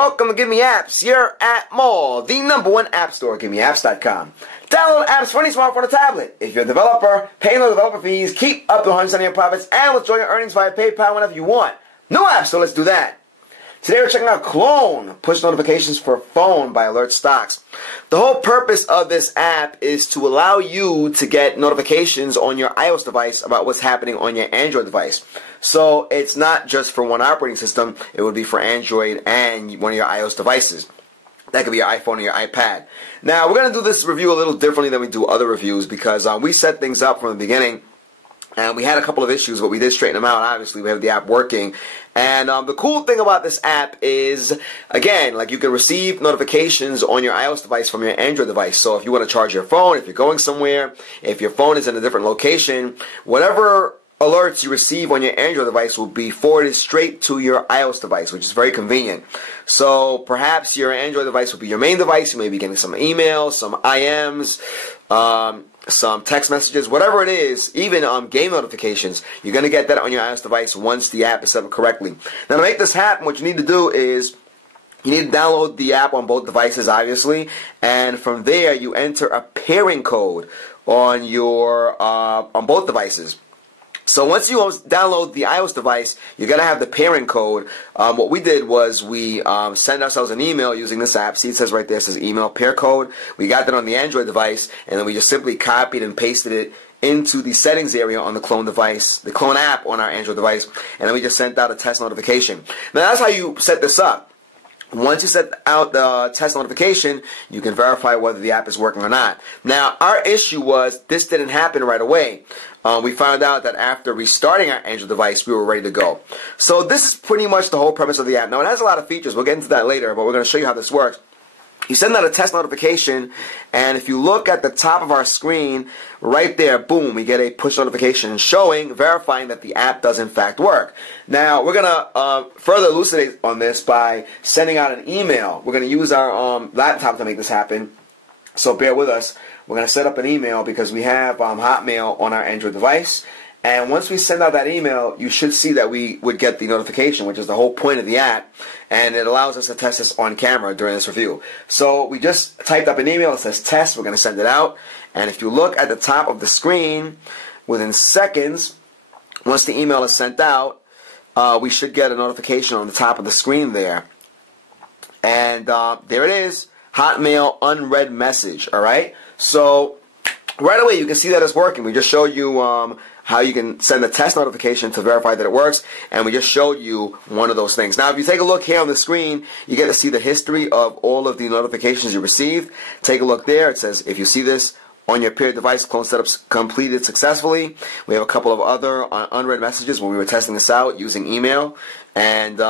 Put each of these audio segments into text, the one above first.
welcome to GiveMeApps. You're at Mall, the #1 app store, GiveMeApps.com. Download apps for any smartphone or tablet. If you're a developer, pay no developer fees, keep up to 100% of your profits, and withdraw your earnings via PayPal whenever you want. No app, so let's do that. Today we're checking out Klone, push notifications for phone by Alert Stocks. The whole purpose of this app is to allow you to get notifications on your iOS device about what's happening on your Android device. So it's not just for one operating system, it would be for Android and one of your iOS devices. That could be your iPhone or your iPad. Now, we're going to do this review a little differently than we do other reviews because we set things up from the beginning. And we had a couple of issues, but we did straighten them out. Obviously, we have the app working. And the cool thing about this app is, again, like you can receive notifications on your iOS device from your Android device. So if you want to charge your phone, if you're going somewhere, if your phone is in a different location, whatever alerts you receive on your Android device will be forwarded straight to your iOS device, which is very convenient. So perhaps your Android device will be your main device. You may be getting some emails, some IMs, some text messages, whatever it is, even game notifications. You're going to get that on your iOS device once the app is set up correctly. Now, to make this happen, what you need to do is you need to download the app on both devices, obviously, and from there you enter a pairing code on your on both devices. So once you download the iOS device, you're going to have the pairing code. What we did was we sent ourselves an email using this app. See, it says right there, it says email pair code. We got that on the Android device, and then we just simply copied and pasted it into the settings area on the Klone device, the Klone app on our Android device, and then we just sent out a test notification. Now, that's how you set this up. Once you set out the test notification, you can verify whether the app is working or not. Now, our issue was this didn't happen right away. We found out that after restarting our Android device, we were ready to go. So this is pretty much the whole premise of the app. Now, it has a lot of features. We'll get into that later, but we're going to show you how this works. You send out a test notification, and if you look at the top of our screen, right there, boom, we get a push notification showing, verifying that the app does in fact work. Now, we're going to further elucidate on this by sending out an email. We're going to use our laptop to make this happen, so bear with us. We're going to set up an email because we have Hotmail on our Android device. And once we send out that email, you should see that we would get the notification, which is the whole point of the app. And it allows us to test this on camera during this review. So we just typed up an email that says test. We're going to send it out. And if you look at the top of the screen, within seconds, once the email is sent out, we should get a notification on the top of the screen there. And there it is, Hotmail unread message. All right. So right away, you can see that it's working. We just showed you how you can send a test notification to verify that it works, and we just showed you one of those things. Now, if you take a look here on the screen, you get to see the history of all of the notifications you received. Take a look there. It says, if you see this on your paired device, Klone setups completed successfully. We have a couple of other unread messages when we were testing this out using email, and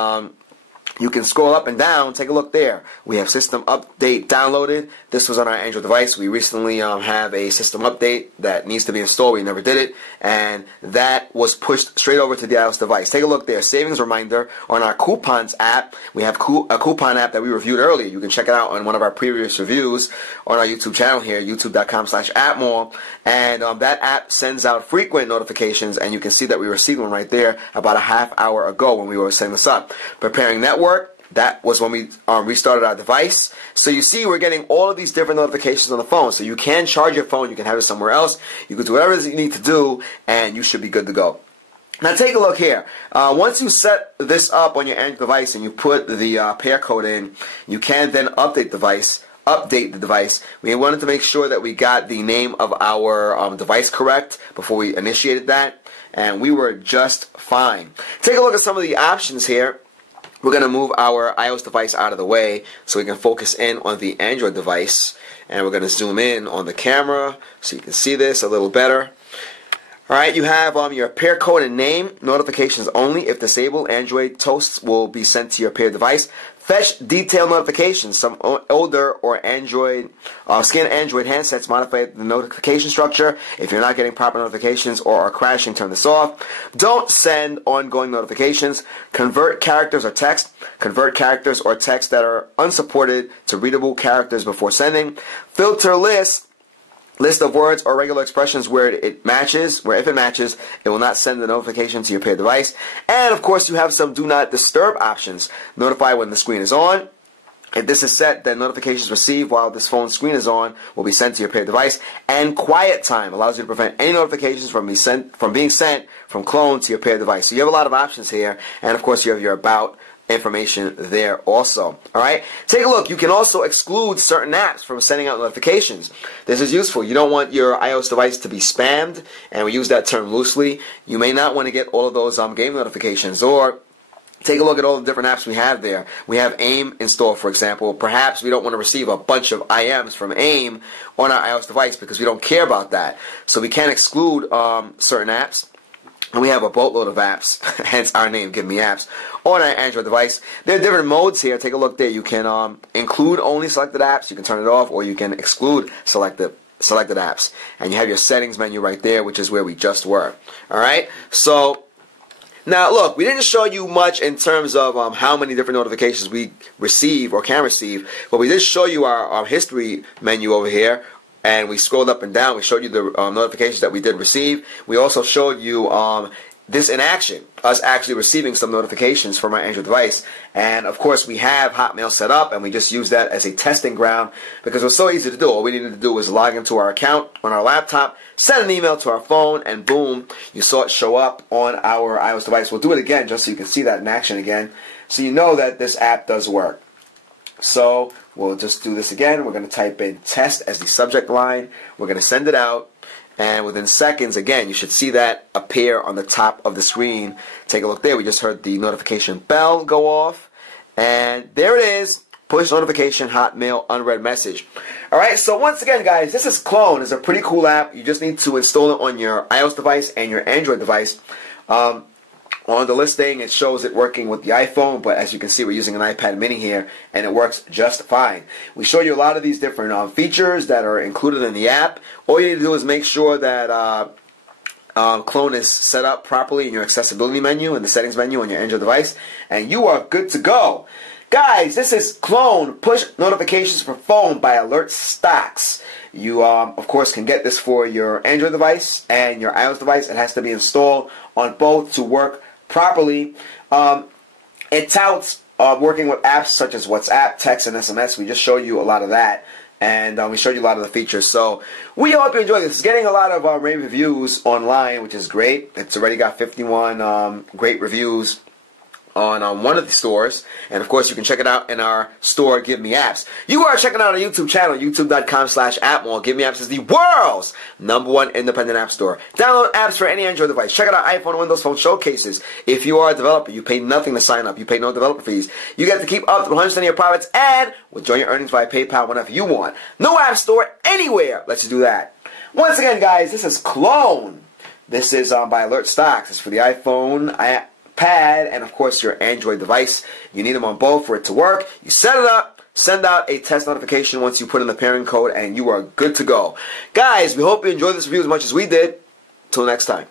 you can scroll up and down. Take a look there. We have system update downloaded. This was on our Android device. We recently have a system update that needs to be installed. We never did it. And that was pushed straight over to the iOS device. Take a look there. Savings reminder on our coupons app. We have a coupon app that we reviewed earlier. You can check it out on one of our previous reviews on our YouTube channel here, youtube.com/appmall. And that app sends out frequent notifications, and you can see that we received one right there about a half hour ago when we were setting this up. Preparing network. That was when we restarted our device. So you see we're getting all of these different notifications on the phone. So you can charge your phone. You can have it somewhere else. You can do whatever it is you need to do, and you should be good to go. Now take a look here. Once you set this up on your Android device and you put the pair code in, you can then update the device. We wanted to make sure that we got the name of our device correct before we initiated that, and we were just fine. Take a look at some of the options here. We're going to move our iOS device out of the way so we can focus in on the Android device. And we're going to zoom in on the camera so you can see this a little better. Alright, you have your pair code and name, notifications only. If disabled, Android toasts will be sent to your paired device. Fetch detailed notifications. Some older or skin Android handsets modify the notification structure. If you're not getting proper notifications or are crashing, turn this off. Don't send ongoing notifications. Convert characters or text. Convert characters or text that are unsupported to readable characters before sending. Filter lists. List of words or regular expressions where if it matches, it will not send the notification to your paired device. And of course, you have some do not disturb options. Notify when the screen is on, If this is set, then notifications received while this phone screen is on will be sent to your paired device. And quiet time allows you to prevent any notifications from being sent from Klone to your paired device. So you have a lot of options here, and of course you have your about information there also. Alright? Take a look. You can also exclude certain apps from sending out notifications. This is useful. You don't want your iOS device to be spammed, and we use that term loosely. You may not want to get all of those game notifications, or take a look at all the different apps we have there. We have AIM installed, for example. Perhaps we don't want to receive a bunch of IMs from AIM on our iOS device because we don't care about that. So we can exclude certain apps. And we have a boatload of apps, hence our name, GiveMeApps, on our Android device. There are different modes here. Take a look there. You can include only selected apps. You can turn it off, or you can exclude selected apps. And you have your settings menu right there, which is where we just were. All right? So now, look, we didn't show you much in terms of how many different notifications we receive or can receive, but we did show you our history menu over here, and we scrolled up and down. We showed you the notifications that we did receive. We also showed you this in action, us actually receiving some notifications from our Android device. And, of course, we have Hotmail set up, and we just use that as a testing ground because it was so easy to do. All we needed to do was log into our account on our laptop, send an email to our phone, and boom, you saw it show up on our iOS device. We'll do it again just so you can see that in action again, so you know that this app does work. So we'll just do this again. We're going to type in test as the subject line. We're going to send it out. And within seconds, again, you should see that appear on the top of the screen. Take a look there. We just heard the notification bell go off. And there it is. Push notification, Hotmail, unread message. Alright, so once again, guys, this is Klone. It's a pretty cool app. You just need to install it on your iOS device and your Android device. On the listing, it shows it working with the iPhone, but as you can see, we're using an iPad mini here, and it works just fine. We show you a lot of these different features that are included in the app. All you need to do is make sure that Klone is set up properly in your accessibility menu and the settings menu on your Android device, and you are good to go. Guys, this is Klone Push Notifications for Phone by Alert Stocks. You, of course, can get this for your Android device and your iOS device. It has to be installed on both to work properly. It touts working with apps such as WhatsApp, text, and SMS. We just showed you a lot of that, and we showed you a lot of the features. So we hope you enjoy this. It's getting a lot of rave reviews online, which is great. It's already got 51 great reviews on one of the stores, and of course you can check it out in our store, GiveMeApps. You are checking out our YouTube channel, youtube.com/appmall. GiveMeApps is the world's #1 independent app store. Download apps for any Android device. Check out our iPhone and Windows Phone showcases. If you are a developer, you pay nothing to sign up. You pay no developer fees. You get to keep up to 100% of your profits and withdraw your earnings via PayPal whenever you want. No app store anywhere lets you do that. Once again, guys, this is Klone. This is by Alert Stocks. It's for the iPhone, iPad, and of course your Android device. You need them on both for it to work. You set it up, send out a test notification once you put in the pairing code, and you are good to go. Guys, we hope you enjoyed this review as much as we did. Till next time.